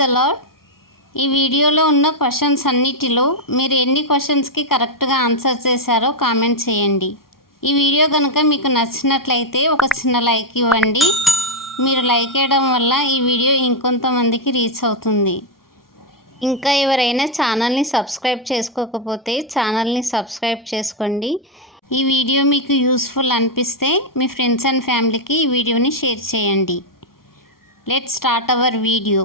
The lord. ఈ వీడియోలో ఉన్న క్వశ్చన్స్ అన్నిటిలో మీరు ఎన్ని క్వశ్చన్స్కి కరెక్ట్గా ఆన్సర్ చేశారో కామెంట్ చేయండి. ఈ వీడియో కనుక మీకు నచ్చినట్లయితే ఒక చిన్న లైక్ ఇవ్వండి. మీరు లైక్ చేయడం వల్ల ఈ వీడియో ఇంకొంతమందికి రీచ్ అవుతుంది. ఇంకా ఎవరైనా ఛానల్ని సబ్స్క్రైబ్ చేసుకోకపోతే ఛానల్ని సబ్స్క్రైబ్ చేసుకోండి. ఈ వీడియో మీకు యూస్ఫుల్ అనిపిస్తే మీ ఫ్రెండ్స్ అండ్ ఫ్యామిలీకి ఈ వీడియోని షేర్ చేయండి. Let's start our video.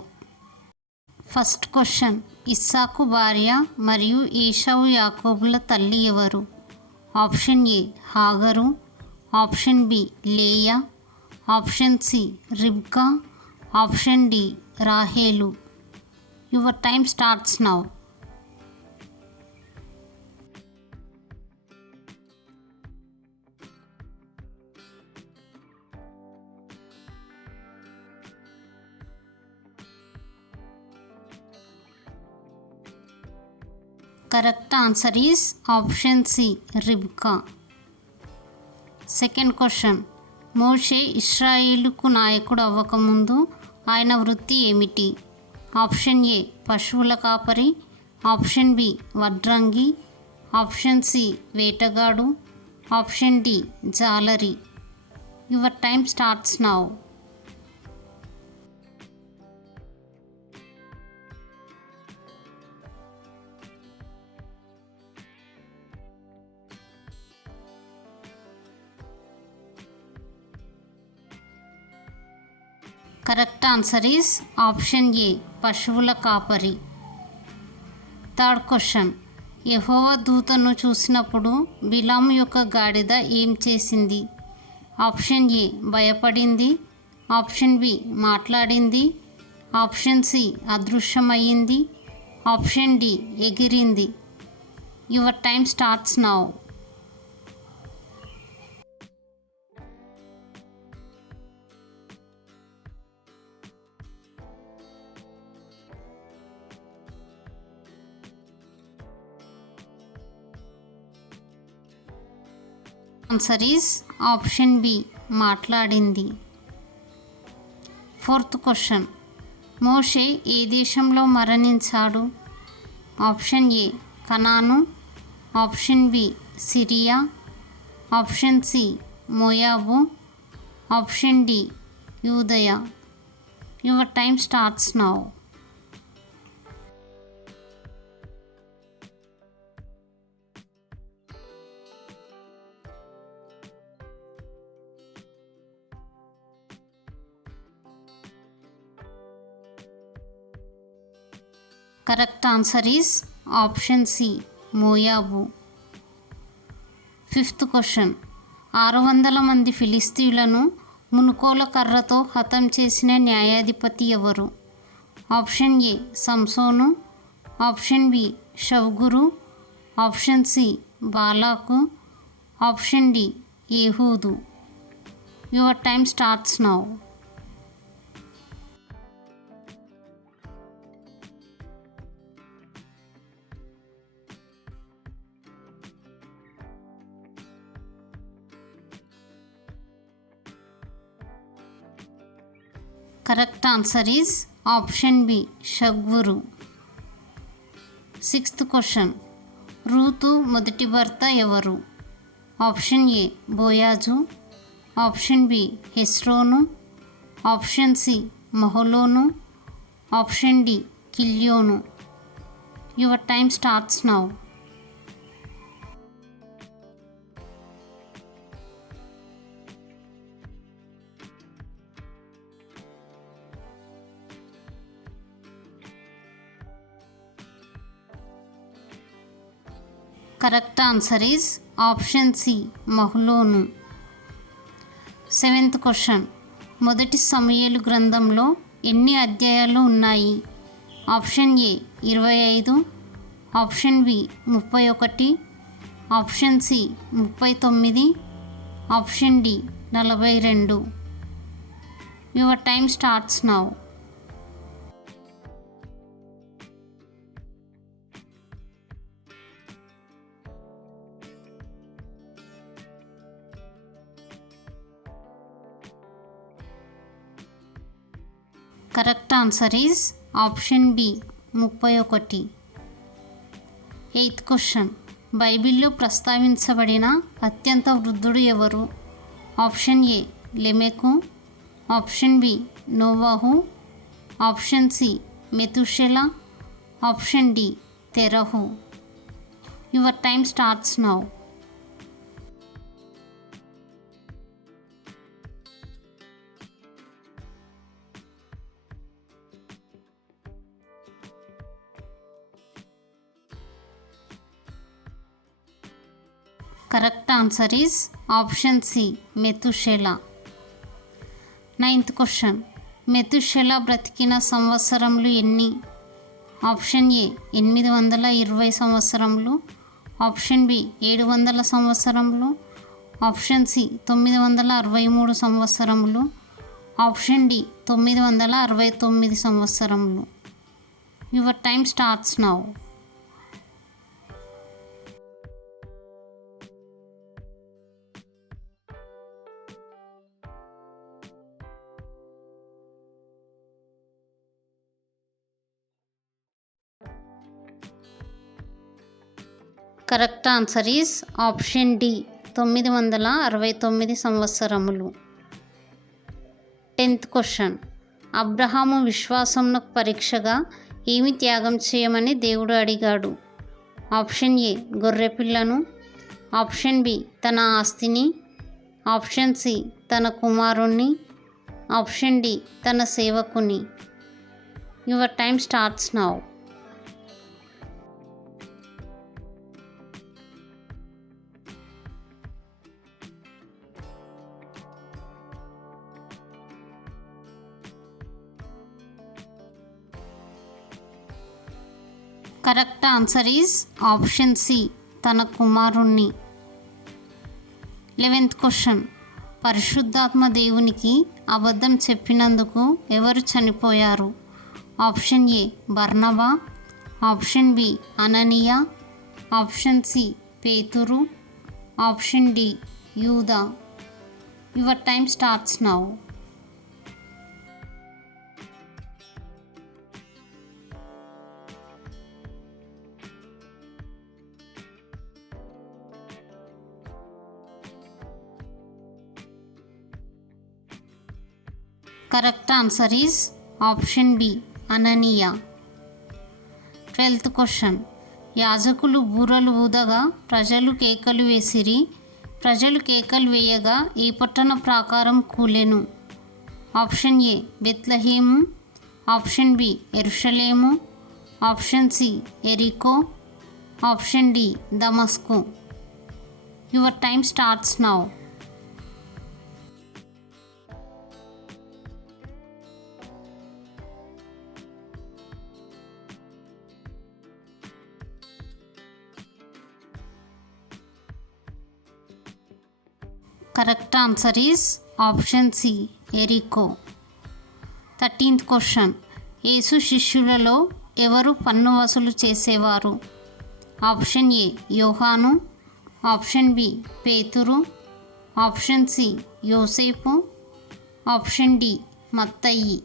First question, ఇస్సాకు భార్య మరియు ఏశావు యాకోబుల తల్లి ఎవరు? ఆప్షన్ ఏ హాగరు, ఆప్షన్ బి లేయా, ఆప్షన్ సి రిబ్కా, ఆప్షన్ డి రాహేలు. Your time starts now. Correct answer is option C రిబ్కా. సెకండ్ క్వశ్చన్, మోషే ఇశ్రాయేలుకు నాయకుడు అవ్వకముందు ఆయన వృత్తి ఏమిటి? ఆప్షన్ ఏ పశువుల కాపరి, ఆప్షన్ బి వడ్రంగి, ఆప్షన్ సి వేటగాడు, ఆప్షన్ డి జాలరి. Your time starts now. Correct answer is option A పశువుల కాపరి. థర్డ్ క్వశ్చన్, యెహోవా దూతను చూసినప్పుడు బిలాము యొక్క గాడిద ఏం చేసింది? ఆప్షన్ ఏ భయపడింది, ఆప్షన్ బి మాట్లాడింది, ఆప్షన్ సి అదృశ్యమయ్యింది, ఆప్షన్ డి ఎగిరింది. Your time starts now. Answer is option B మాట్లాడింది. ఫోర్త్ క్వశ్చన్, మోషే ఏ దేశంలో మరణించాడు? ఆప్షన్ ఏ కనాను, option B Syria, option C మోయాబు, ఆప్షన్ డి యూదయ. Your time starts now. Correct answer is option C మోయాబు. ఫిఫ్త్ క్వశ్చన్, 600 మంది ఫిలిస్తీయులను మునుకోల కర్రతో హతం చేసిన న్యాయాధిపతి ఎవరు? ఆప్షన్ ఏ సంసోను, ఆప్షన్ బి షవ్గురు, ఆప్షన్ సి బాలాకు, ఆప్షన్ డి ఏహూదు. Your time starts now. Correct answer is option B షవ్గురు. సిక్స్త్ క్వశ్చన్, రూతు మొదటి భర్త ఎవరు? ఆప్షన్ ఏ బోయాజు, ఆప్షన్ బి హెస్రోను, ఆప్షన్ సి మహలోను, ఆప్షన్ డి కిల్యోను. Your time starts now. Correct answer is option C మహ్లోను. సెవెంత్ క్వశ్చన్, మొదటి సమూయేలు గ్రంథంలో ఎన్ని అధ్యాయాలు ఉన్నాయి? Option A 25, option B 31, option C 39, option D 42. Your time starts now. Correct answer is option B 31. 8th question, బైబిల్లో ప్రస్తావించబడిన అత్యంత వృద్ధుడు ఎవరు? ఆప్షన్ ఏ లెమెకు, ఆప్షన్ బి నోవాహు, ఆప్షన్ సి మెతుషెలా, ఆప్షన్ డి తెరహు. Your time starts now. Correct answer is option C మెతుషెలా. 9th క్వశ్చన్, మెతుషెలా బ్రతికిన సంవత్సరములు ఎన్ని? ఆప్షన్ ఏ 820 సంవత్సరములు, ఆప్షన్ బి 700 సంవత్సరములు, ఆప్షన్ సి 963 సంవత్సరములు, ఆప్షన్ డి 969 సంవత్సరములు. Your time starts now. Correct answer is option D 969 సంవత్సరములు. 10th క్వశ్చన్, అబ్రహాము విశ్వాసమును పరీక్షగా ఏమి త్యాగం చేయమని దేవుడు అడిగాడు? ఆప్షన్ ఏ గొర్రెపిల్లను, ఆప్షన్ బి తన ఆస్తిని, ఆప్షన్ సి తన కుమారుణ్ణి, ఆప్షన్ డి తన సేవకుని. Your time starts now. Correct answer is option C తన కుమారుణ్ణి. 11th క్వశ్చన్, పరిశుద్ధాత్మ దేవునికి అబద్ధం చెప్పినందుకు ఎవరు చనిపోయారు? ఆప్షన్ ఏ బర్నబా, ఆప్షన్ బి అననీయ, ఆప్షన్ సి పేతురు, ఆప్షన్ డి యూదా. Your time starts now. Correct answer is option B అననీయ. 12th క్వశ్చన్, యాజకులు బూరలు ఊదగా ప్రజలు కేకలు వేసిరి. ప్రజలు కేకలు వేయగా ఏ పట్టణ ప్రాకారం కూలెను? ఆప్షన్ ఏ బెత్లెహేము, ఆప్షన్ బి యెరూషలేము, ఆప్షన్ సి ఎరికో, ఆప్షన్ డి దమస్కు. Your time starts now. Correct answer is option C ఎరికో. 13th క్వశ్చన్, యేసు శిష్యులలో ఎవరు పన్ను వసూలు చేసేవారు? ఆప్షన్ ఏ యోహాను, ఆప్షన్ బి పేతురు, ఆప్షన్ సి యోసేపు, ఆప్షన్ డి మత్తయి.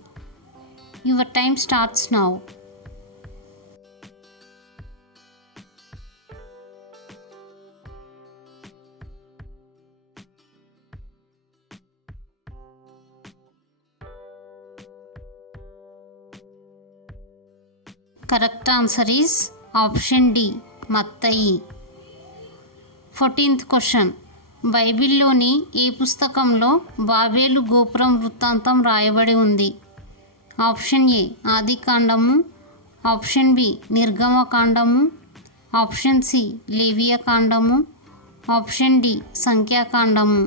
Your time starts now. Correct answer is option D మత్తయి. 14th క్వశ్చన్, బైబిల్లోని ఏ పుస్తకంలో బాబేలు గోపురం వృత్తాంతం రాయబడి ఉంది? ఆప్షన్ ఏ ఆదికాండము, ఆప్షన్ బి నిర్గమకాండము, ఆప్షన్ సి లేవియకాండము, ఆప్షన్ డి సంఖ్యాకాండము.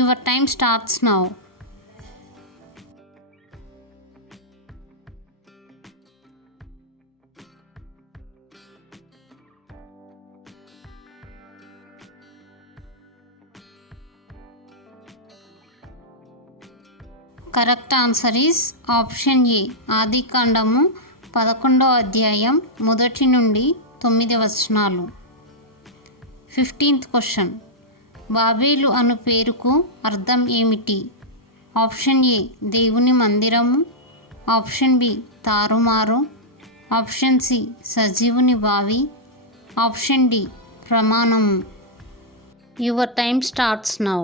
Your time starts now. Correct answer is option ఏ ఆదికాండము 11వ అధ్యాయం 1 నుండి 9 వచనాలు. 15th క్వశ్చన్, బాబేలు అను పేరుకు అర్థం ఏమిటి? ఆప్షన్ ఏ దేవుని మందిరము, ఆప్షన్ బి తారుమారు, ఆప్షన్ సి సజీవుని బావి, ఆప్షన్ డి ప్రమాణము. Your time starts now.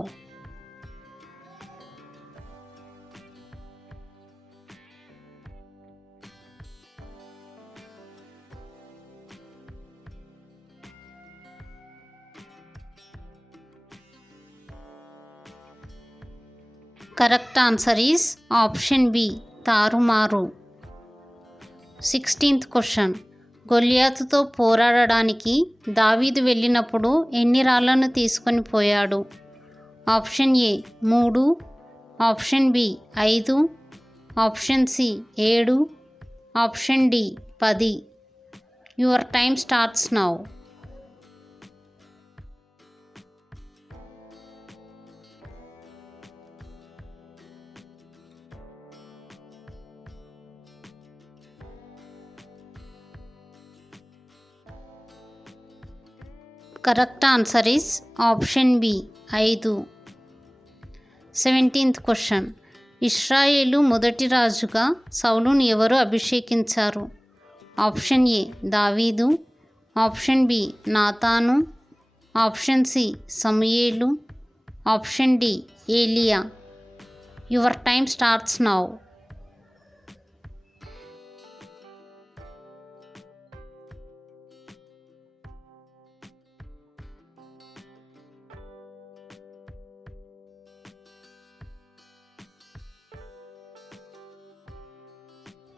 Correct answer is option B తారుమారు. 16th question. గొల్యాతుతో పోరాడడానికి దావీదు వెళ్ళినప్పుడు ఎన్ని రాళ్లను తీసుకొని పోయాడు? Option A 3, option B 5, option C 7, option D 10. Your time starts now. Correct answer is option B 5. 17th question. ఇశ్రాయేలు మొదటి రాజుగా సౌలును ఎవరు అభిషేకించారు? ఆప్షన్ ఏ దావీదు, ఆప్షన్ బి నాతాను, ఆప్షన్ సి సమూయేలు, ఆప్షన్ డి ఏలియా. Your time starts now.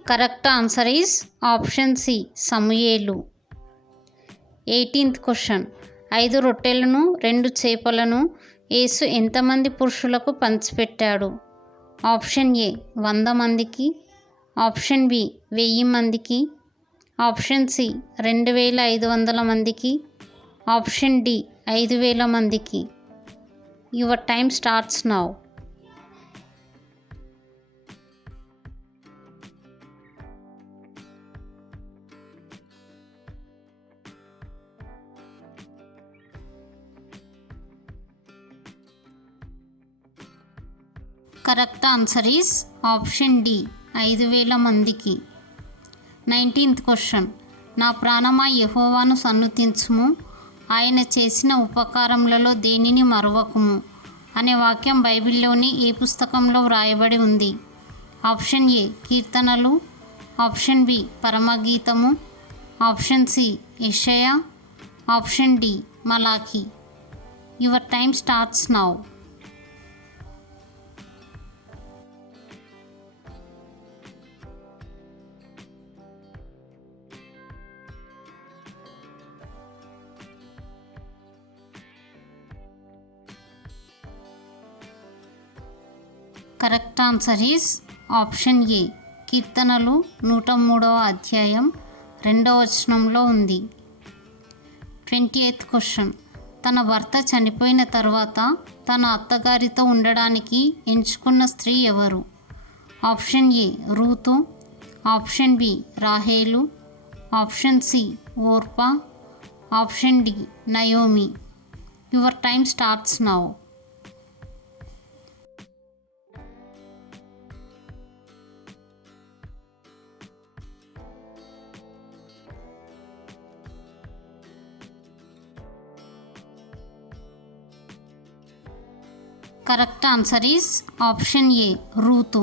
Correct answer is option C సమూయేలు. 18th question. 5 రొట్టెలను 2 చేపలను యేసు ఎంతమంది పురుషులకు పంచిపెట్టాడు? ఆప్షన్ ఏ 100 మందికి, ఆప్షన్ బి 1000 మందికి, ఆప్షన్ సి 2500 మందికి, ఆప్షన్ డి 5000 మందికి. Your time starts now. Correct answer is option D 5000 మందికి. 19th question. నా ప్రాణమా యెహోవాను సన్నుతించుము, ఆయన చేసిన ఉపకారములలో దేనిని మరువకుము అనే వాక్యం బైబిల్లోని ఏ పుస్తకంలో వ్రాయబడి ఉంది? ఆప్షన్ ఏ కీర్తనలు, ఆప్షన్ బి పరమగీతము, ఆప్షన్ సి యెషయా, ఆప్షన్ డి మలాకి. Your time starts now. Correct answer is option ఏ కీర్తనలు 103వ అధ్యాయం 2వ వచనంలో ఉంది. 20th question. తన భర్త చనిపోయిన తర్వాత తన అత్తగారితో ఉండడానికి ఎంచుకున్న స్త్రీ ఎవరు? ఆప్షన్ ఏ రూతు, ఆప్షన్ బి రాహేలు, ఆప్షన్ సి ఓర్పా, ఆప్షన్ డి నయోమి. Your time starts now. Correct answer is option A Ruth.